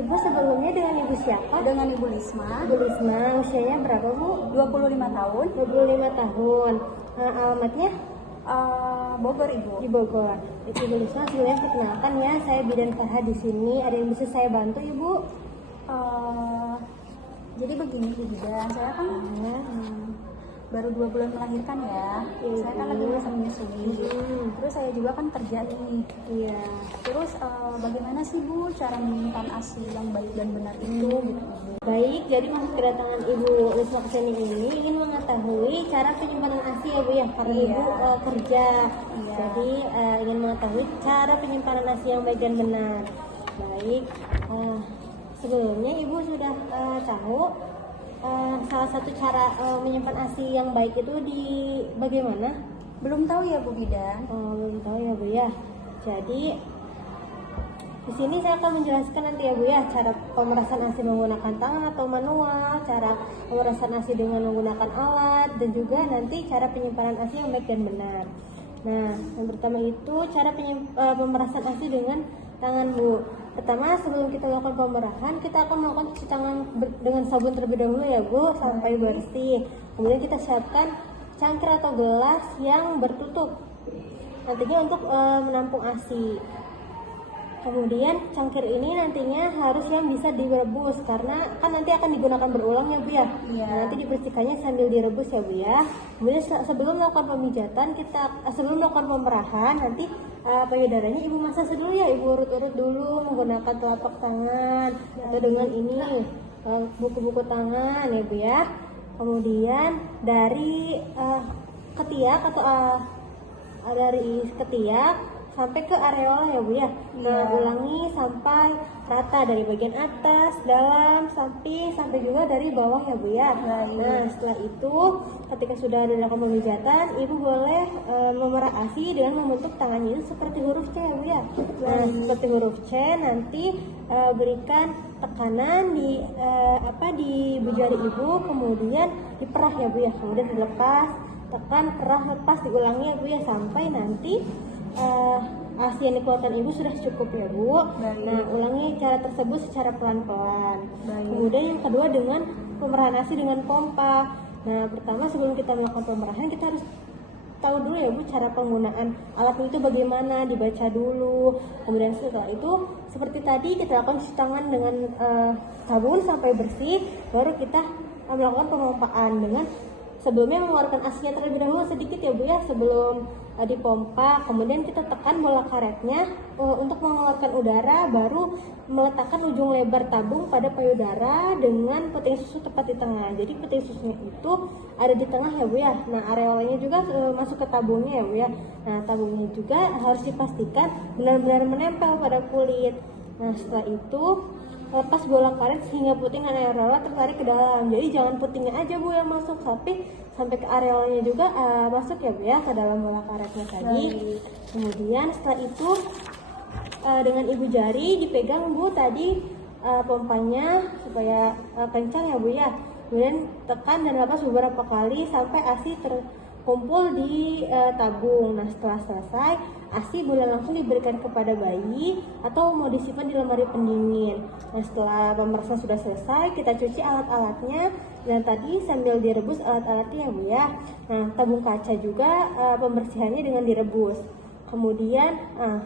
Ibu sebelumnya dengan Ibu siapa? Dengan Ibu Lisma. Ibu Lisma, usianya berapa Bu? 25 tahun. 25 tahun. Alamatnya? Bogor Ibu. Di Bogor. Ibu Lisma, sebelumnya perkenalkan ya, saya Bidan Farha di sini. Ada yang bisa saya bantu Ibu? Jadi begini Bu Bidan, saya kan baru 2 bulan melahirkan ya. Saya kan lagi masa menyusui. Terus saya juga kan kerja nih. Iya. Terus bagaimana sih Bu cara menyimpan ASI yang baik dan benar itu gitu Bu? Baik, jadi maksud kedatangan Ibu Lisma ke sini ini ingin mengetahui cara penyimpanan ASI ya Bu ya, karena Iya. Ibu kerja. Iya. Jadi ingin mengetahui cara penyimpanan ASI yang baik dan benar. Baik, sebelumnya Ibu sudah tahu salah satu cara menyimpan ASI yang baik itu di bagaimana? Belum tahu ya Bu Bidan. Belum tahu ya Bu ya. Jadi di sini saya akan menjelaskan nanti ya Bu ya, cara pemerasan ASI menggunakan tangan atau manual, cara pemerasan ASI dengan menggunakan alat, dan juga nanti cara penyimpanan ASI yang baik dan benar. Nah, yang pertama itu cara pemerasan ASI dengan tangan Bu. Pertama, sebelum kita melakukan pemerahan, kita akan melakukan cuci tangan dengan sabun terlebih dahulu ya Bu, sampai bersih. Kemudian kita siapkan cangkir atau gelas yang bertutup, nantinya untuk menampung ASI. Kemudian cangkir ini nantinya harus yang bisa direbus, karena kan nanti akan digunakan berulang ya Bu ya. Iya. Nanti dibersihkannya sambil direbus ya Bu ya. Kemudian sebelum melakukan pemijatan, sebelum melakukan pemerahan, nanti payudaranya Ibu masak dulu ya, Ibu urut-urut dulu menggunakan telapak tangan atau dengan ini buku-buku tangan ya Bu ya. Kemudian dari ketiak atau dari ketiak sampai ke areola ya Bu ya. Nah, ulangi sampai rata dari bagian atas, dalam, samping, sampai juga dari bawah ya Bu ya. Nah, setelah itu ketika sudah dilakukan pemijatan, Ibu boleh memerah ASI dengan membentuk tangannya itu seperti huruf C ya Bu ya. Nah, seperti huruf C, nanti berikan tekanan di jari Ibu, kemudian diperah ya Bu ya. Kemudian dilepas, tekan, perah, lepas, diulangi ya Bu ya, sampai nanti ASI yang dikeluarkan Ibu sudah cukup ya Bu. Nah, ulangi cara tersebut secara pelan-pelan. Kemudian yang kedua dengan pemerahan ASI dengan pompa. Nah, pertama sebelum kita melakukan pemerahan, kita harus tahu dulu ya Bu cara penggunaan alatnya itu bagaimana, dibaca dulu. Kemudian setelah itu seperti tadi kita lakukan cuci tangan dengan sabun sampai bersih, baru kita melakukan pemompaan dengan sebelumnya mengeluarkan ASI-nya terlebih dahulu sedikit ya Bu ya, sebelum dipompa. Kemudian kita tekan bola karetnya untuk mengeluarkan udara, baru meletakkan ujung lebar tabung pada payudara dengan peti susu tepat di tengah. Jadi peti susunya itu ada di tengah ya Bu ya. Nah, areolanya juga masuk ke tabungnya ya Bu ya. Nah, tabungnya juga harus dipastikan benar-benar menempel pada kulit. Nah, setelah itu lepas bola karet sehingga puting dan areola tertarik ke dalam. Jadi jangan putingnya aja Bu yang masuk, tapi sampai ke areolanya juga masuk ya Bu ya, ke dalam bola karetnya tadi. Kemudian setelah itu dengan ibu jari dipegang Bu tadi pompanya supaya kencang ya Bu ya. Kemudian tekan dan lepas beberapa kali sampai ASI terkumpul di tabung. Nah, setelah selesai, ASI boleh langsung diberikan kepada bayi atau mau disimpan di lemari pendingin. Nah, setelah pemerasan sudah selesai, kita cuci alat-alatnya dan tadi sambil direbus alat-alatnya ya Bu ya. Nah, tabung kaca juga pembersihannya dengan direbus. Kemudian,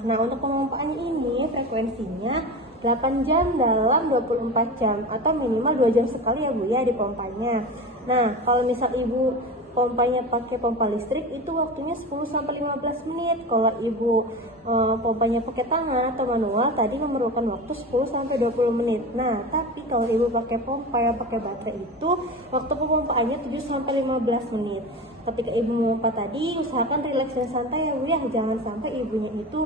nah untuk pemompaannya ini frekuensinya 8 jam dalam 24 jam atau minimal 2 jam sekali ya Bu ya dipompanya. Nah, kalau misal Ibu pompanya pakai pompa listrik itu waktunya 10-15 menit. Kalau Ibu pompanya pakai tangan atau manual tadi memerlukan waktu 10-20 menit. Nah, tapi kalau Ibu pakai pompa yang pakai baterai itu waktu pemompaannya 7-15 menit. Ketika Ibu memompa tadi, usahakan rileks dan santai ya Bu ya. Jangan sampai ibunya itu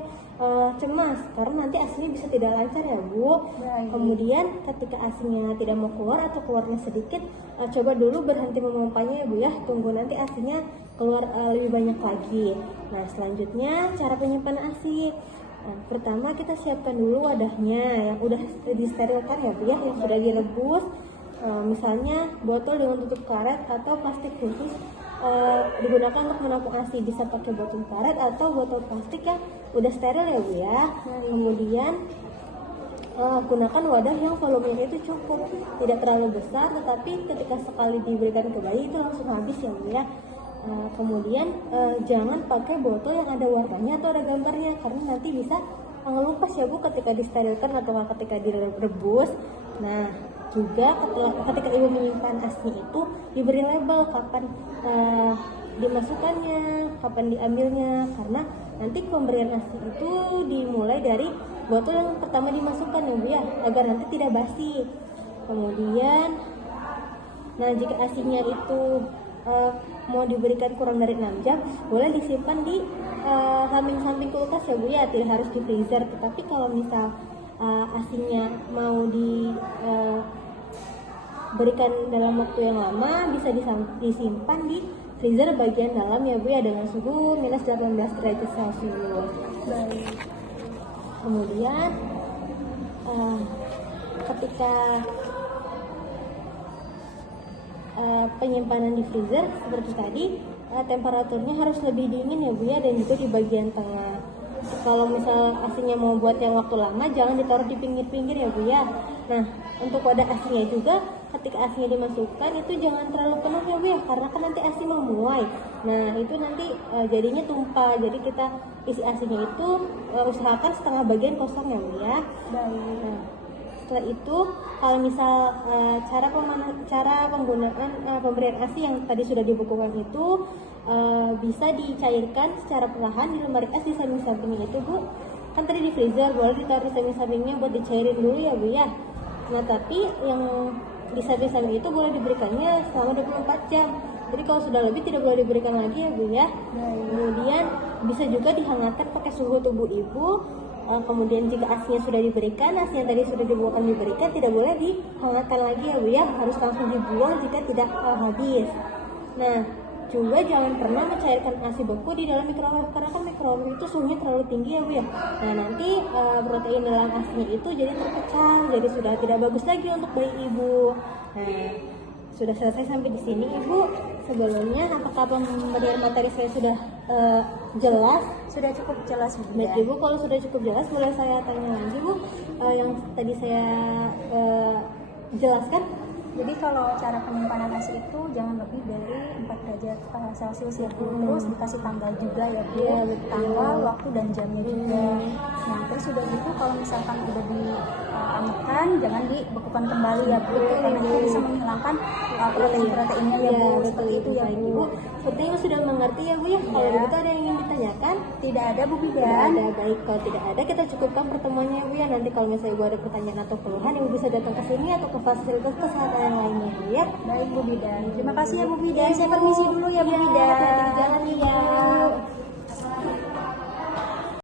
cemas karena nanti ASINya bisa tidak lancar ya Bu. Kemudian ketika ASINya tidak mau keluar atau keluarnya sedikit, coba dulu berhenti memompanya ya Bu ya. Tunggu nanti ASINya keluar lebih banyak lagi. Nah, selanjutnya cara penyimpanan ASI. Nah, pertama kita siapkan dulu wadahnya yang udah disterilkan ya Bu ya, yang sudah direbus. Misalnya botol dengan tutup karet atau plastik khusus digunakan untuk menampung ASI. Bisa pakai botol karet atau botol plastik yang udah steril ya Bu ya. Kemudian gunakan wadah yang volumenya itu cukup, tidak terlalu besar, tetapi ketika sekali diberikan ke bayi itu langsung habis ya Bu ya. Kemudian jangan pakai botol yang ada warnanya atau ada gambarnya, karena nanti bisa ngelupas ya Bu ketika disterilkan atau ketika direbus. Nah juga ketika ibu menyimpan ASI itu diberi label kapan dimasukkannya, kapan diambilnya, karena nanti pemberian ASI itu dimulai dari botol yang pertama dimasukkan ya Bu ya, agar nanti tidak basi. Kemudian nah jika ASI-nya itu mau diberikan kurang dari 6 jam, boleh disimpan di samping-samping kulkas ya Bu ya, tidak harus di freezer. Tetapi kalau misal ASI-nya mau diberikan dalam waktu yang lama, bisa disimpan di freezer bagian dalam ya Bu ya, dengan suhu minus 18 derajat Celcius. Baik. Kemudian ketika penyimpanan di freezer seperti tadi, temperaturnya harus lebih dingin ya Bu ya, dan juga di bagian tengah. Kalau misal ASI-nya mau buat yang waktu lama, jangan ditaruh di pinggir-pinggir ya Bu ya. Nah untuk wadah ASI-nya juga, ketika ASI-nya dimasukkan itu jangan terlalu penuh ya Bu ya, karena kan nanti ASI memuai. Nah itu nanti jadinya tumpah. Jadi kita isi ASI-nya itu usahakan setengah bagian kosong ya Bu ya. Baik. Nah, setelah itu kalau misal cara penggunaan pemberian ASI yang tadi sudah dibukukan itu bisa dicairkan secara perlahan di lemari es di samping-sampingnya itu Bu. Kan tadi di freezer, boleh ditaruh di samping-sampingnya buat dicairin dulu ya Bu ya. Nah tapi yang di samping-samping itu boleh diberikannya selama 24 jam. Jadi kalau sudah lebih tidak boleh diberikan lagi ya Bu ya. Kemudian bisa juga dihangatkan pakai suhu tubuh ibu. Kemudian jika ASI-nya sudah diberikan, ASI yang tadi sudah diberikan, tidak boleh dihangatkan lagi ya Bu ya, harus langsung dibuang jika tidak habis. Nah juga jangan pernah mencairkan ASI beku di dalam microwave, karena kan microwave itu suhunya terlalu tinggi ya Bu ya. Nah nanti protein dalam ASI-nya itu jadi terpecah, jadi sudah tidak bagus lagi untuk bayi ibu. Nah sudah selesai sampai di sini Ibu. Sebelumnya apakah pemberian materi saya sudah jelas? Sudah cukup jelas Bu. Baik Ibu, kalau sudah cukup jelas boleh saya tanya lagi Bu, yang tadi saya jelaskan. Jadi kalau cara penyimpanan ASI itu jangan lebih dari 4 derajat Celcius ya Bu. Terus dikasih tanggal juga ya Bu. Iya, betul. Tanggal, waktu dan jamnya juga. Nah terus sudah gitu kalau misalkan udah diangetkan, jangan dibekukan kembali ya Bu. Karena itu bisa menghilangkan protein-proteinnya ya Bu. Seperti itu ya Baik, Bu. Ibu. Sepertinya sudah mengerti ya Bu ya. Kalau Iya. begitu ada yang ingin ditanyakan? Tidak ada Bu Tidak Bidan. ada. Baik, kalau tidak ada kita cukupkan pertemuannya ya Bu ya. Nanti kalau misalnya Ibu ada pertanyaan atau keluhan, Ibu bisa datang ke sini atau ke fasilitas kesehatan yang lainnya Bu ya. Baik Bu Bidan. Terima kasih ya Bu Bidan. Saya permisi dulu ya Bu Bidan. Hati-hati di jalan ya Bu.